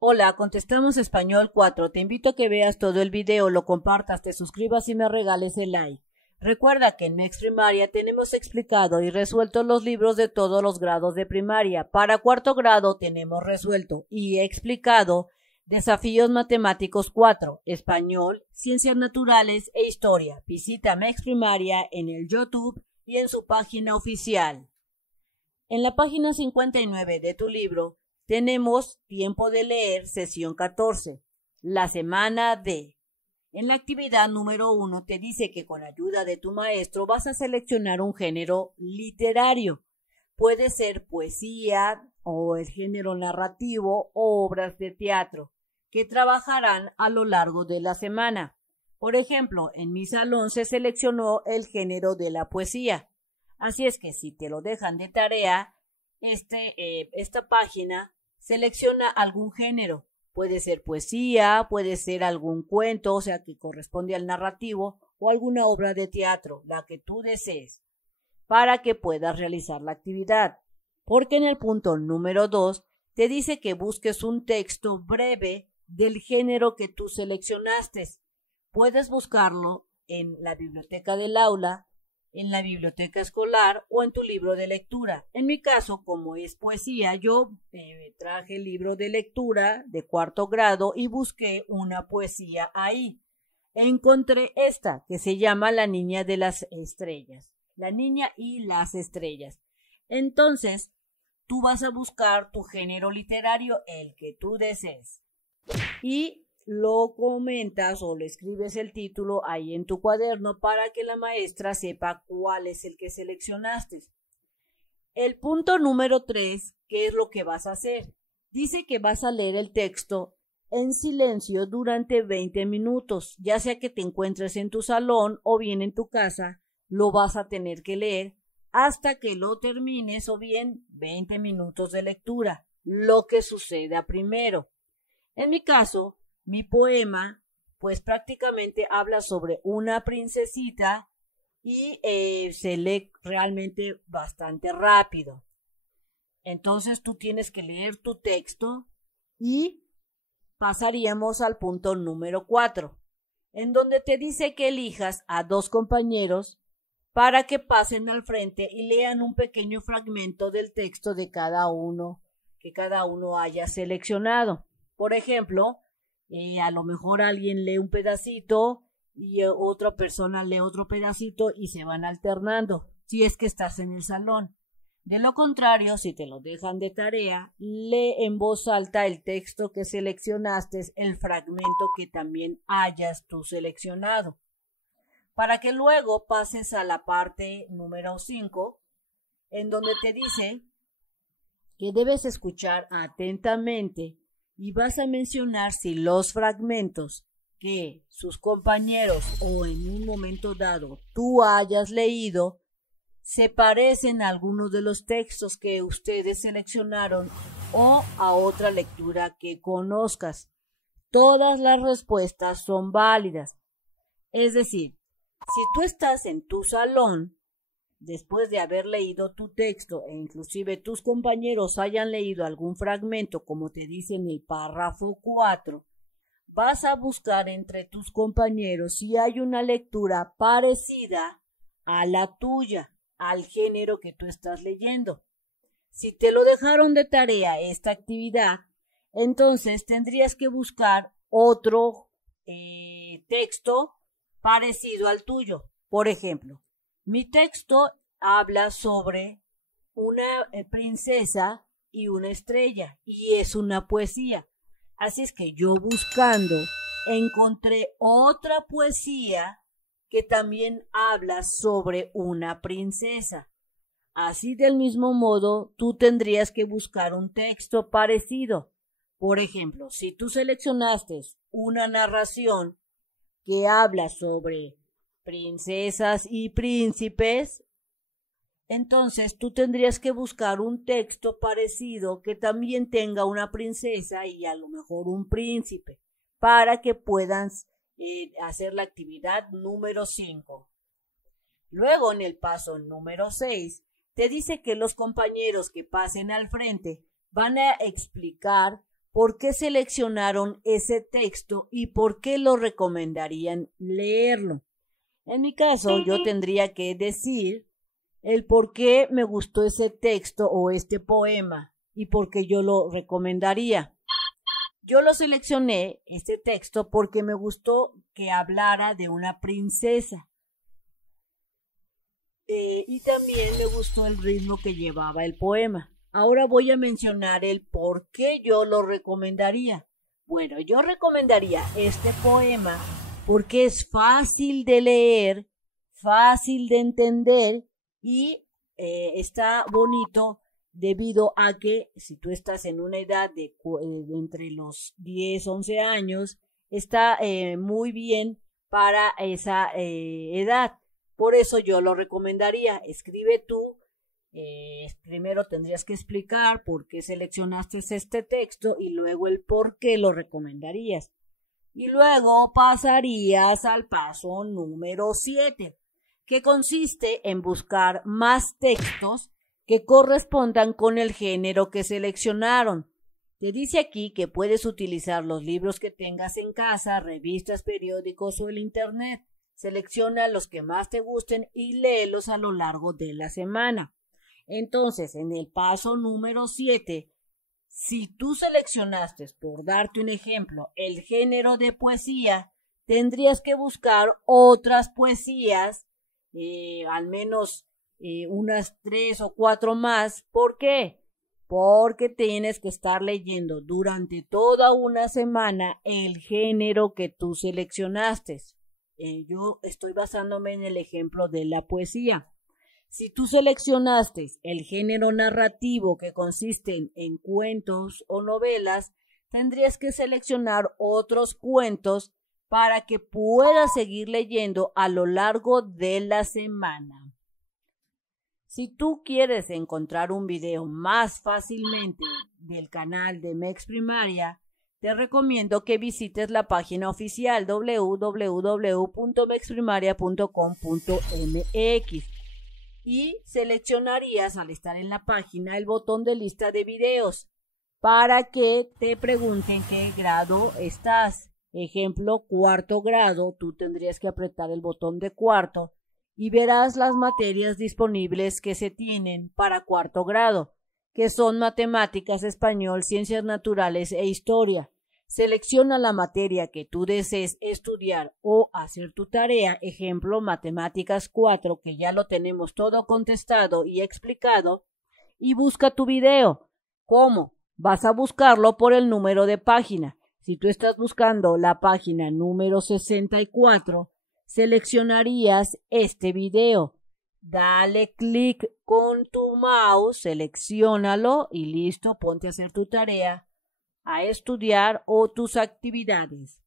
Hola, contestamos Español 4. Te invito a que veas todo el video, lo compartas, te suscribas y me regales el like. Recuerda que en Next Primaria tenemos explicado y resuelto los libros de todos los grados de primaria. Para cuarto grado tenemos resuelto y explicado Desafíos Matemáticos 4, Español, Ciencias Naturales e Historia. Visita Next Primaria en el YouTube y en su página oficial. En la página 59 de tu libro tenemos Tiempo de leer, sesión 14, la semana D. En la actividad número 1 te dice que con ayuda de tu maestro vas a seleccionar un género literario. Puede ser poesía o el género narrativo o obras de teatro que trabajarán a lo largo de la semana. Por ejemplo, en mi salón se seleccionó el género de la poesía. Así es que si te lo dejan de tarea, esta página selecciona algún género. Puede ser poesía, puede ser algún cuento, o sea, que corresponde al narrativo, o alguna obra de teatro, la que tú desees, para que puedas realizar la actividad. Porque en el punto número 2 te dice que busques un texto breve del género que tú seleccionaste. Puedes buscarlo en la biblioteca del aula, en la biblioteca escolar o en tu libro de lectura. En mi caso, como es poesía, yo traje el libro de lectura de cuarto grado y busqué una poesía ahí. Encontré esta que se llama La niña de las estrellas. La niña y las estrellas. Entonces, tú vas a buscar tu género literario, el que tú desees. Y lo comentas o le escribes el título ahí en tu cuaderno para que la maestra sepa cuál es el que seleccionaste. El punto número 3, ¿qué es lo que vas a hacer? Dice que vas a leer el texto en silencio durante 20 minutos, ya sea que te encuentres en tu salón o bien en tu casa, lo vas a tener que leer hasta que lo termines o bien 20 minutos de lectura, lo que suceda primero. En mi caso, mi poema, pues prácticamente habla sobre una princesita y se lee realmente bastante rápido. Entonces tú tienes que leer tu texto y pasaríamos al punto número 4, en donde te dice que elijas a 2 compañeros para que pasen al frente y lean un pequeño fragmento del texto de cada uno que cada uno haya seleccionado. Por ejemplo, a lo mejor alguien lee un pedacito y otra persona lee otro pedacito y se van alternando, si es que estás en el salón. De lo contrario, si te lo dejan de tarea, lee en voz alta el texto que seleccionaste, el fragmento que también hayas tú seleccionado, para que luego pases a la parte número 5, en donde te dice que debes escuchar atentamente y vas a mencionar si los fragmentos que sus compañeros o en un momento dado tú hayas leído se parecen a algunos de los textos que ustedes seleccionaron o a otra lectura que conozcas. Todas las respuestas son válidas. Es decir, si tú estás en tu salón, después de haber leído tu texto e inclusive tus compañeros hayan leído algún fragmento, como te dice en el párrafo 4, vas a buscar entre tus compañeros si hay una lectura parecida a la tuya, al género que tú estás leyendo. Si te lo dejaron de tarea esta actividad, entonces tendrías que buscar otro texto parecido al tuyo. Por ejemplo, mi texto habla sobre una princesa y una estrella y es una poesía. Así es que yo buscando encontré otra poesía que también habla sobre una princesa. Así del mismo modo, tú tendrías que buscar un texto parecido. Por ejemplo, si tú seleccionaste una narración que habla sobre princesas y príncipes, entonces tú tendrías que buscar un texto parecido que también tenga una princesa y a lo mejor un príncipe, para que puedan hacer la actividad número 5. Luego, en el paso número 6, te dice que los compañeros que pasen al frente van a explicar por qué seleccionaron ese texto y por qué lo recomendarían leerlo. En mi caso, yo tendría que decir el por qué me gustó ese texto o este poema y por qué yo lo recomendaría. Yo lo seleccioné, este texto, porque me gustó que hablara de una princesa. Y también me gustó el ritmo que llevaba el poema. Ahora voy a mencionar el por qué yo lo recomendaría. Bueno, yo recomendaría este poema porque es fácil de leer, fácil de entender y está bonito debido a que si tú estás en una edad de entre los 10, 11 años, está muy bien para esa edad. Por eso yo lo recomendaría. Escribe tú. Primero tendrías que explicar por qué seleccionaste este texto y luego el por qué lo recomendarías. Y luego pasarías al paso número 7, que consiste en buscar más textos que correspondan con el género que seleccionaron. Te dice aquí que puedes utilizar los libros que tengas en casa, revistas, periódicos o el internet. Selecciona los que más te gusten y léelos a lo largo de la semana. Entonces, en el paso número 7, si tú seleccionaste, por darte un ejemplo, el género de poesía, tendrías que buscar otras poesías, al menos unas 3 o 4 más. ¿Por qué? Porque tienes que estar leyendo durante toda una semana el género que tú seleccionaste. Yo estoy basándome en el ejemplo de la poesía. Si tú seleccionaste el género narrativo que consiste en cuentos o novelas, tendrías que seleccionar otros cuentos para que puedas seguir leyendo a lo largo de la semana. Si tú quieres encontrar un video más fácilmente del canal de MEX Primaria, te recomiendo que visites la página oficial www.mexprimaria.com.mx y seleccionarías al estar en la página el botón de lista de videos para que te pregunten qué grado estás. Ejemplo, 4º grado, tú tendrías que apretar el botón de cuarto y verás las materias disponibles que se tienen para 4º grado, que son matemáticas, español, ciencias naturales e historia. Selecciona la materia que tú desees estudiar o hacer tu tarea, ejemplo, matemáticas 4, que ya lo tenemos todo contestado y explicado, y busca tu video. ¿Cómo? Vas a buscarlo por el número de página. Si tú estás buscando la página número 64, seleccionarías este video. Dale clic con tu mouse, selecciónalo y listo, ponte a hacer tu tarea, a estudiar o tus actividades.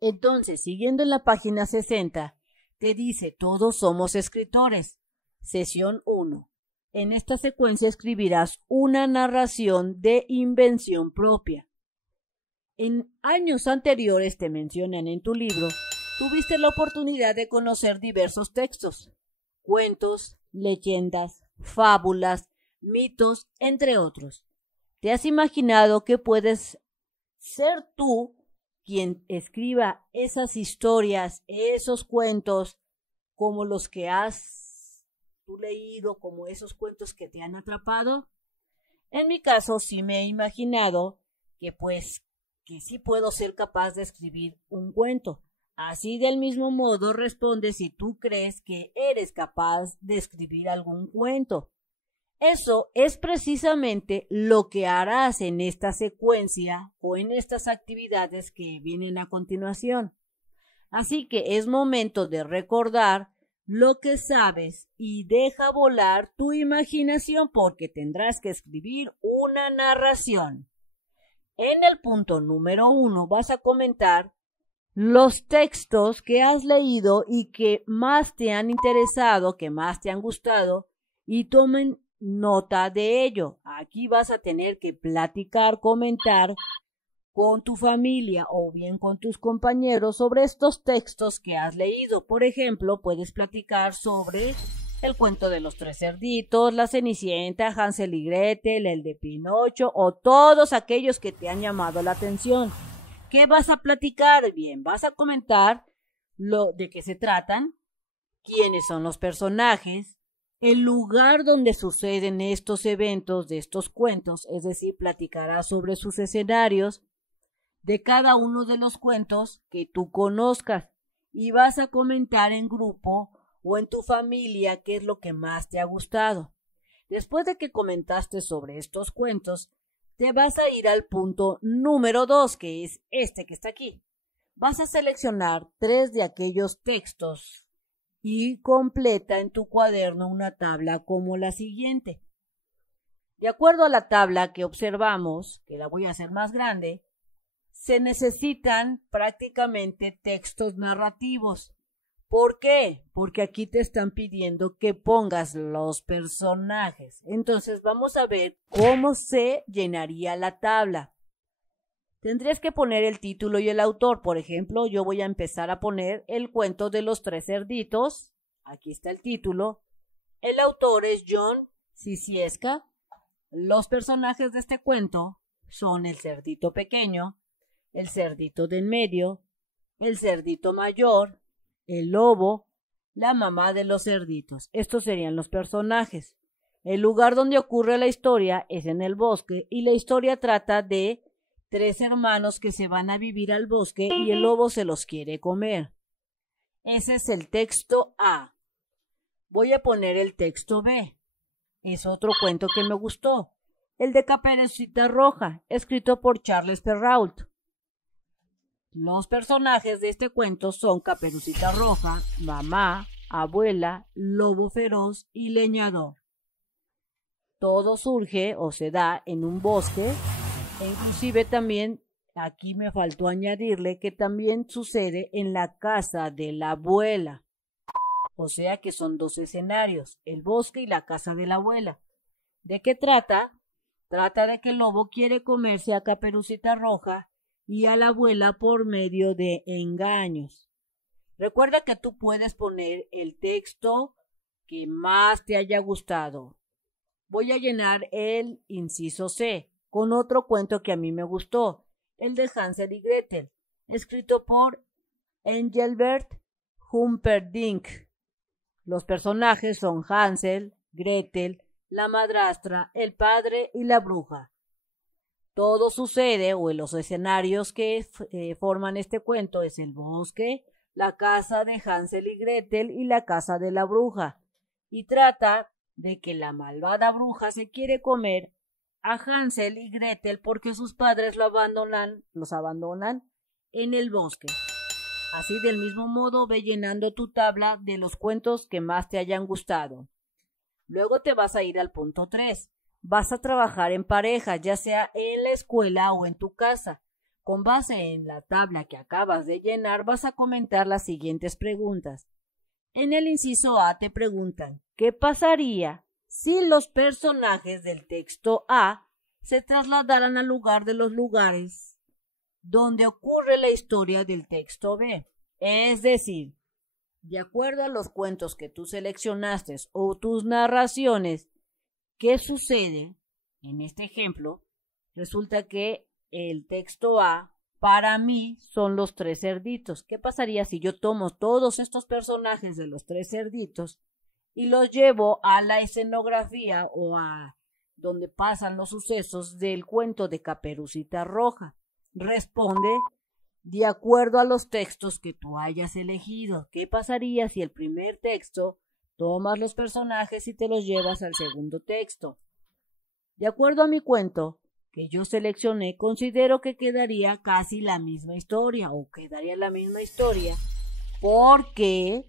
Entonces, siguiendo en la página 60, te dice todos somos escritores. Sesión 1. En esta secuencia escribirás una narración de invención propia. En años anteriores te mencionan en tu libro, tuviste la oportunidad de conocer diversos textos, cuentos, leyendas, fábulas, mitos, entre otros. ¿Te has imaginado que puedes ser tú quien escriba esas historias, esos cuentos, como los que has tú leído, como esos cuentos que te han atrapado? En mi caso sí me he imaginado que sí puedo ser capaz de escribir un cuento. Así del mismo modo responde si tú crees que eres capaz de escribir algún cuento. Eso es precisamente lo que harás en esta secuencia o en estas actividades que vienen a continuación. Así que es momento de recordar lo que sabes y deja volar tu imaginación porque tendrás que escribir una narración. En el punto número 1 vas a comentar los textos que has leído y que más te han interesado, que más te han gustado, y tomen nota de ello. Aquí vas a tener que platicar, comentar con tu familia o bien con tus compañeros sobre estos textos que has leído. Por ejemplo, puedes platicar sobre el cuento de los tres cerditos, la Cenicienta, Hansel y Gretel, el de Pinocho o todos aquellos que te han llamado la atención. ¿Qué vas a platicar? Bien, vas a comentar lo de qué se tratan, quiénes son los personajes, el lugar donde suceden estos eventos de estos cuentos, es decir, platicarás sobre sus escenarios de cada uno de los cuentos que tú conozcas y vas a comentar en grupo o en tu familia qué es lo que más te ha gustado. Después de que comentaste sobre estos cuentos, te vas a ir al punto número 2, que es este que está aquí. Vas a seleccionar 3 de aquellos textos y completa en tu cuaderno una tabla como la siguiente. De acuerdo a la tabla que observamos, que la voy a hacer más grande, se necesitan prácticamente textos narrativos. ¿Por qué? Porque aquí te están pidiendo que pongas los personajes. Entonces vamos a ver cómo se llenaría la tabla. Tendrías que poner el título y el autor. Por ejemplo, yo voy a empezar a poner el cuento de los tres cerditos. Aquí está el título. El autor es John Scieszka. Los personajes de este cuento son el cerdito pequeño, el cerdito de en medio, el cerdito mayor, el lobo, la mamá de los cerditos. Estos serían los personajes. El lugar donde ocurre la historia es en el bosque y la historia trata de 3 hermanos que se van a vivir al bosque y el lobo se los quiere comer. Ese es el texto A. Voy a poner el texto B. Es otro cuento que me gustó. El de Caperucita Roja, escrito por Charles Perrault. Los personajes de este cuento son Caperucita Roja, mamá, abuela, lobo feroz y leñador. Todo surge o se da en un bosque, e inclusive también aquí me faltó añadirle que también sucede en la casa de la abuela. O sea que son 2 escenarios, el bosque y la casa de la abuela. ¿De qué trata? Trata de que el lobo quiere comerse a Caperucita Roja y a la abuela por medio de engaños. Recuerda que tú puedes poner el texto que más te haya gustado. Voy a llenar el inciso C con otro cuento que a mí me gustó, el de Hansel y Gretel, escrito por Engelbert Humperdinck. Los personajes son Hansel, Gretel, la madrastra, el padre y la bruja. Todo sucede, o en los escenarios que forman este cuento, es el bosque, la casa de Hansel y Gretel y la casa de la bruja. Y trata de que la malvada bruja se quiere comer a Hansel y Gretel porque sus padres los abandonan en el bosque. Así del mismo modo ve llenando tu tabla de los cuentos que más te hayan gustado. Luego te vas a ir al punto 3. Vas a trabajar en pareja, ya sea en la escuela o en tu casa. Con base en la tabla que acabas de llenar, vas a comentar las siguientes preguntas. En el inciso A te preguntan, ¿qué pasaría si los personajes del texto A se trasladaran al lugar de los lugares donde ocurre la historia del texto B? Es decir, de acuerdo a los cuentos que tú seleccionaste o tus narraciones, ¿qué sucede? En este ejemplo, resulta que el texto A para mí son los tres cerditos. ¿Qué pasaría si yo tomo todos estos personajes de los tres cerditos y los llevo a la escenografía o a donde pasan los sucesos del cuento de Caperucita Roja? Responde de acuerdo a los textos que tú hayas elegido. ¿Qué pasaría si el primer texto tomas los personajes y te los llevas al segundo texto? De acuerdo a mi cuento que yo seleccioné, considero que quedaría casi la misma historia o quedaría la misma historia porque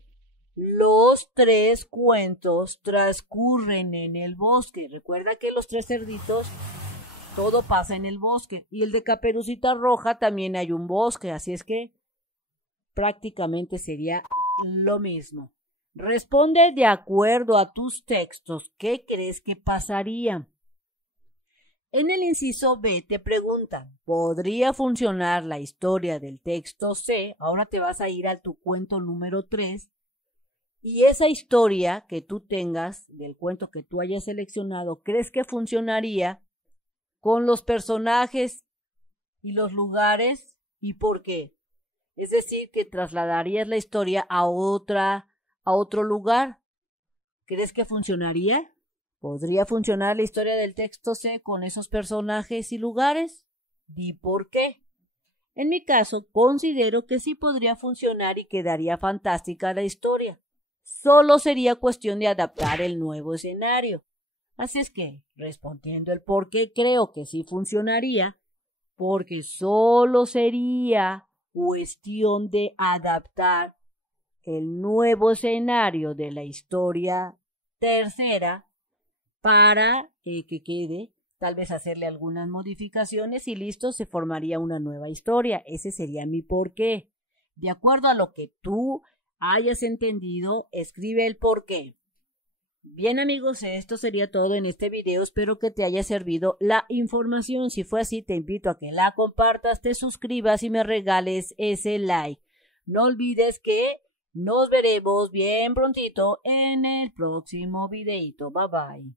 los 3 cuentos transcurren en el bosque. Recuerda que los 3 cerditos todo pasa en el bosque y el de Caperucita Roja también hay un bosque, así es que prácticamente sería lo mismo. Responde de acuerdo a tus textos. ¿Qué crees que pasaría? En el inciso B te preguntan, ¿podría funcionar la historia del texto C? Ahora te vas a ir a tu cuento número 3 Y esa historia que tú tengas del cuento que tú hayas seleccionado, ¿crees que funcionaría con los personajes y los lugares? ¿Y por qué? Es decir, que trasladarías la historia a otro lugar. ¿Crees que funcionaría? ¿Podría funcionar la historia del texto C con esos personajes y lugares? Di por qué. En mi caso, considero que sí podría funcionar y quedaría fantástica la historia. Solo sería cuestión de adaptar el nuevo escenario. Así es que, respondiendo el por qué creo que sí funcionaría, porque solo sería cuestión de adaptar el nuevo escenario de la historia tercera para que quede, tal vez hacerle algunas modificaciones y listo, se formaría una nueva historia. Ese sería mi porqué. De acuerdo a lo que tú hayas entendido, escribe el porqué. Bien amigos, esto sería todo en este video. Espero que te haya servido la información. Si fue así, te invito a que la compartas, te suscribas y me regales ese like. No olvides que nos veremos bien prontito en el próximo videito. Bye bye.